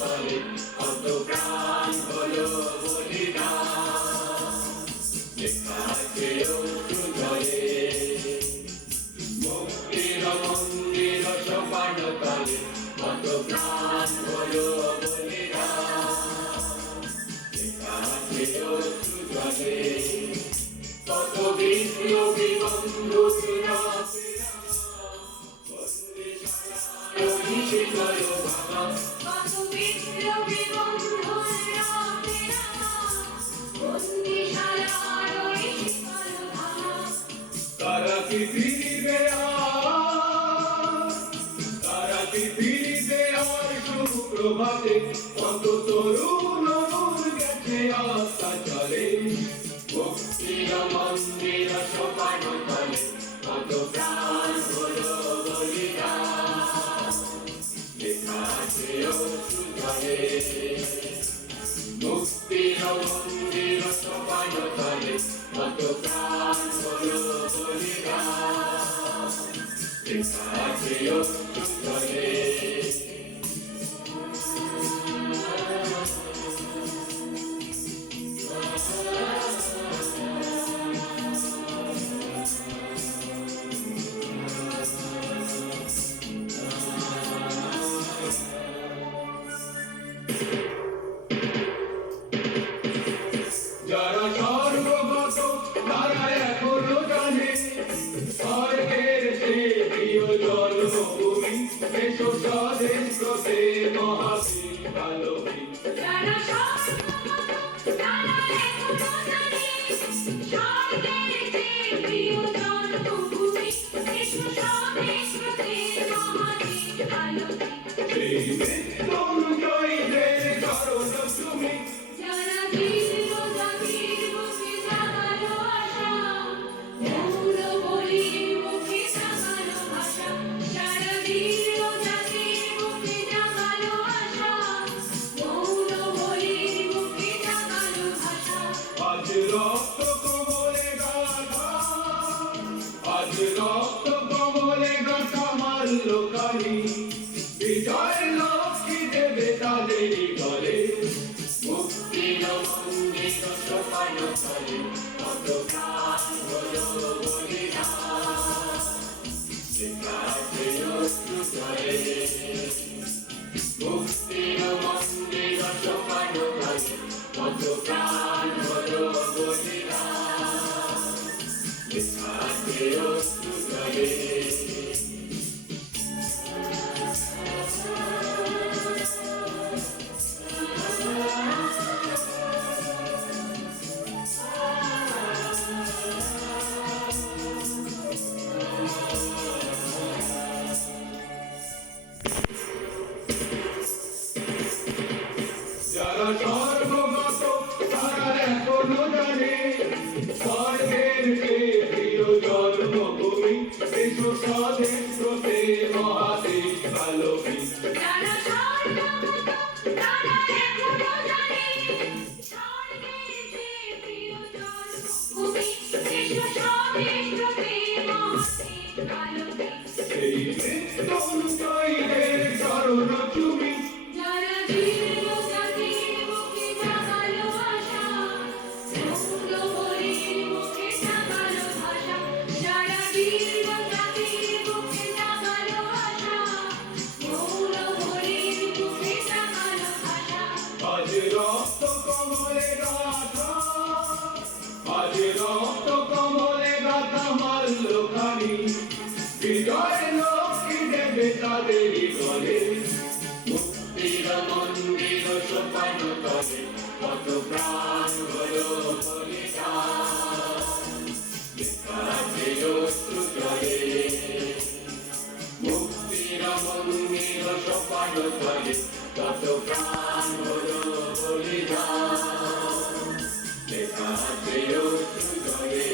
তলে কত প্রাণ হলো বলিদান। লেখা আছে অশ্রু জলে মুক্তির মন্দির সোপান তলে কত প্রাণ হলো বলিদান। লেখা আছে অশ্রু জলে কত বিপ্লবী বন্ধুরা কত বিপ্লবী বন্ধুরা বন্দিশালার ওই শিকল ভাঙা। তারা কি ফিরবে আর, তারা কি ফিরবে আর সুপ্রভাতে, কত তরুণ অরুণ গেছে আস্থা চলে মুক্তির মন্দির সোপান তলে কত প্রাণ হলো বলিদান। লেখা আছে অশ্রু জলে মুক্তির মন্দির সোপান তলে কত প্রাণ হলো বলিদান। লেখা আছে অশ্রু জলে যারা সর্বগত তারা এখনো জানে স্বর্গের সে প্রিয় জন্মভূমি এসো স্বদেশ প্রতে মহাবীর ভালোবী। যারা সর্বগত তারা এখনো জানে স্বর্গের যে প্রিয় জন্মভূমি এসো স্বদেশ প্রতে মহাবীর ভালোবী। সেই মৃত্যুঞ্জয়ীদের চরণ তুমি যারা দীর্ঘ জাতির বুকে জাগালো আশা মৌন বলির মুখে জাগালো ভাষা। যারা দীর্ঘ জাতির বুকে জাগালো আশা মৌন বলির মুখে জাগালো ভাষা। আজ রক্ত কমলে গাথা, আজ রক্ত কমলে গাথা মাল্য কালি বিজয় লক্ষ্মী দেবে তাদেরই গলে মুক্তির মন্দির সোপান তলে কত প্রাণ হলো বলিদান। লেখা আছে অশ্রু জলে মুক্তির মন্দির সোপান তলে কত প্রাণ হলো বলিদান। লেখা আছে অশ্রু জলে যারা সর্বগত তারা এখনো জানে স্বর্গের যে প্রিয় জন্মভূমি এসো স্বদেশ প্রতে মহাদেশ ভালোবী। যারা সর্বগত তারা এখনো জানে স্বর্গের যে প্রিয় জন্মভূমি এসো স্বদেশ প্রতে মহাদেশ ভালোবী। সেই মৃত্যুঞ্জয়ীদের চরণ তুমি যারা দীর্ঘ জাতির বুকে জাগালো আশা মৌন বলির মুখে জাগালো ভাষা। যারা দীর্ঘ জাতির বুকে জাগালো আশা মৌন বলির মুখে জাগালো ভাষা। আজ রক্ত কমলে গাথা, আজ রক্ত কমলে গাথা মাল্য কালি বিজয় লক্ষ্মী দেবে তাদেরই গলে মুক্তির মন্দির সোপান তলে কত প্রাণ হলো বলিদান। লেখা আছে অশ্রু জলে মুক্তির মন্দির সোপান তলে কত প্রাণ হলো বলিদান। লেখা আছে অশ্রু জলে